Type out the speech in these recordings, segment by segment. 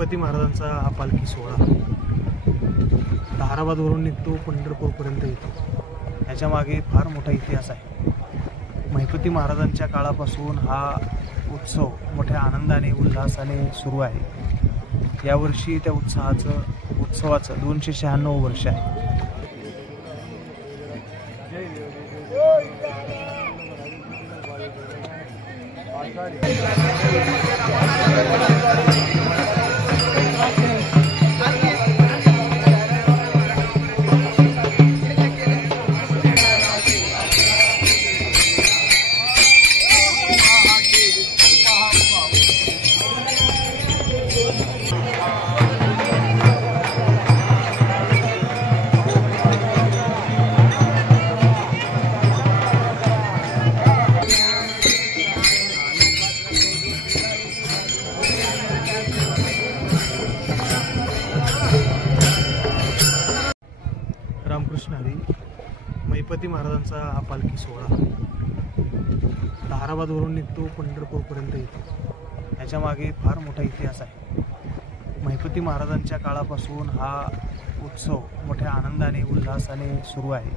महिपती महाराजांचा हा पालखी सोहळा ताहराबादवरून निघतो, पंढरपूरपर्यंत येतो। याच्या मागे फार मोठा इतिहास आहे। महिपती महाराजांच्या काळापासून हा उत्सव मोठ्या आनंदाने उल्हासाने सुरू आहे। यावर्षी त्या उत्सवाचं 296 वर्ष आहे। रामकृष्ण हरी। महिपती महाराजांचा हा पालखी सोहळा ताहराबादवरून निघतो, पंढरपूरपर्यंत येतो। याच्या मागे फार मोठा इतिहास आहे। महिपती महाराजांच्या काळापासून हा उत्सव मोठ्या आनंदाने उल्हासाने सुरू आहे।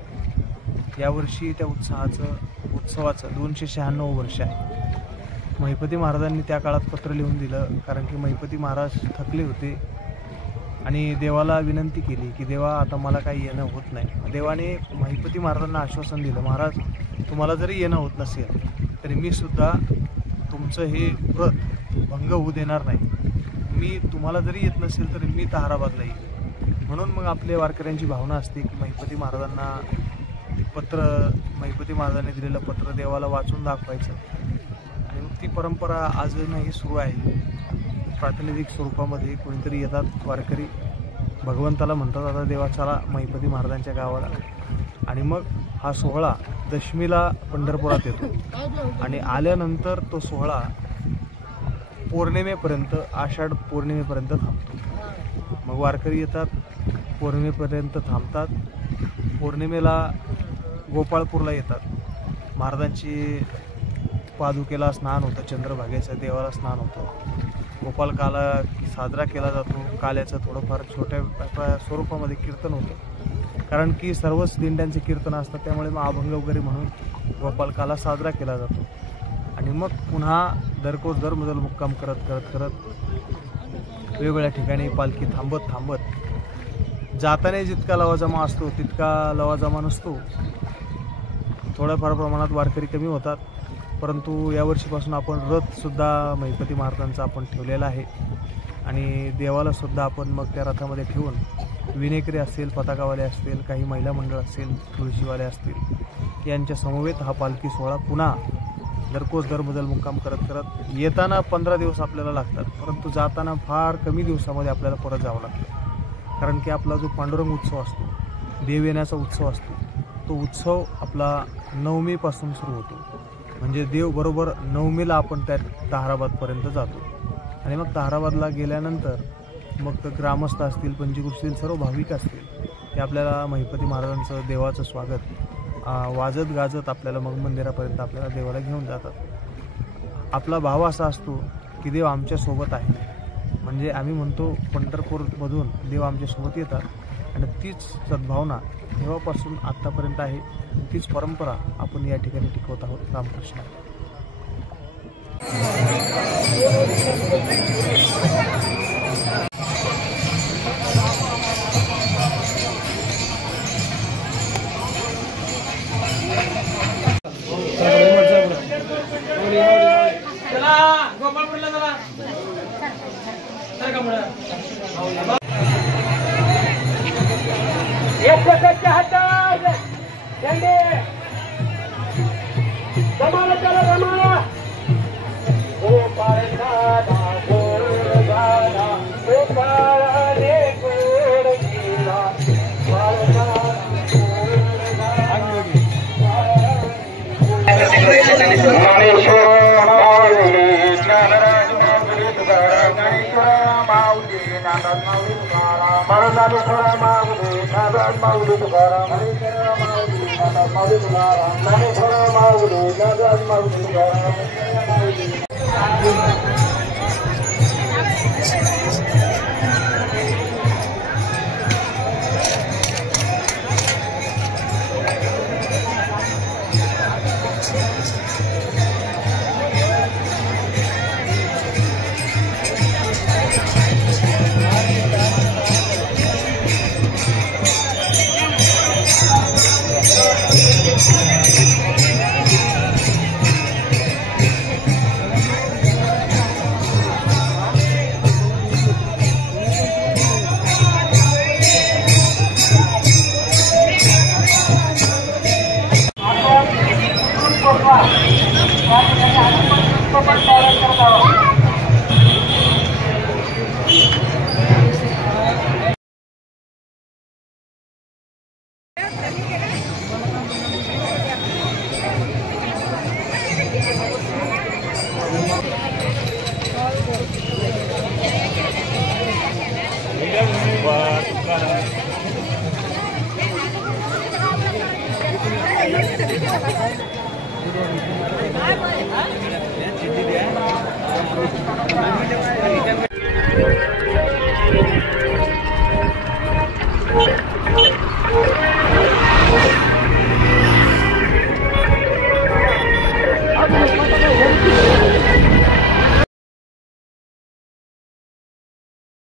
यावर्षी त्या उत्सवाचं 296 वर्ष आहे। महिपती महाराजांनी त्या काळात पत्र लिहून दिलं, कारण की महिपती महाराज थकले होते आणि देवाला विनंती केली की देवा, आता मला काही येणं होत नाही। देवाने महिपती महाराजांना आश्वासन दिलं, महाराज तुम्हाला जरी येणं होत नसेल तरी मी सुद्धा तुमचं हे व्रत भंग होऊ देणार नाही। मी तुम्हाला जरी येत नसेल तरी मी ताहराबादला येईल। म्हणून मग आपल्या वारकऱ्यांची भावना असते की महिपती महाराजांना महिपती महाराजांनी दिलेलं पत्र देवाला वाचून दाखवायचं, आणि मग ती परंपरा आजही सुरू आहे। प्रातिनिधिक स्वरूपामध्ये कोणीतरी येतात वारकरी, भगवंताला म्हणतात आता देवा चला महिपती महाराजांच्या गावाला, आणि मग हा सोहळा दशमीला पंढरपुरात येतो आणि आल्यानंतर तो सोहळा पौर्णिमेपर्यंत, आषाढ पौर्णिमेपर्यंत थांबतो। मग वारकरी येतात, पौर्णिमेपर्यंत थांबतात। पौर्णिमेला गोपाळपूरला येतात। महाराजांची पादुकेला स्नान होतं, चंद्रभागेचं देवाला स्नान होतं। गोपालकाला साजरा केला जातो। काल्याचं थोडंफार छोट्या स्वरूपामध्ये कीर्तन होतं, कारण की सर्वच दिंड्यांचे कीर्तन असतात, त्यामुळे मग अभंग वगैरे म्हणून गोपालकाला साजरा केला जातो। आणि मग पुन्हा दरमजल मुक्काम करत वेगवेगळ्या ठिकाणी पालखी थांबत जाताना जितका लवाजमा असतो तितका लवाजमा नसतो। थोड्याफार प्रमाणात वारकरी कमी होतात, परंतु यावर्षीपासून आपण रथसुद्धा महिपती महाराजांचा आपण ठेवलेला आहे, आणि देवाला सुद्धा आपण मग त्या रथामध्ये ठेवून विनेकरी असतील, पताकावाले असतील, काही महिला मंडळ असतील, तुळशीवाले असतील, यांच्या समवेत हा पालखी सोहळा पुन्हा दरमजल मुक्काम करत येताना 15 दिवस आपल्याला लागतात, परंतु जाताना फार कमी दिवसामध्ये आपल्याला परत जावं लागतं। कारण की आपला जो पांडुरंग उत्सव असतो, देव येण्याचा उत्सव असतो, तो उत्सव आपला नवमीपासून सुरू होतो। म्हणजे देव बरोबर नवमीला आपण त्या ताहराबादपर्यंत जातो, आणि मग ताहराबादला गेल्यानंतर मग ग्रामस्थ असतील, पंचकृषी असतील, सर्व भाविक असतील, ते आपल्याला महिपती महाराजांचं देवाचं स्वागत वाजत गाजत आपल्याला मग मंदिरापर्यंत आपल्याला देवाला घेऊन जातात। आपला भाव असा असतो की देव आमच्यासोबत आहे, म्हणजे आम्ही म्हणतो पंढरपूरमधून देव आमच्यासोबत येतात, आणि तीच सद्भावना तेव्हापासून आत्तापर्यंत आहे, तीच परंपरा आपण या ठिकाणी टिकवत आहोत। रामकृष्ण। Thank you.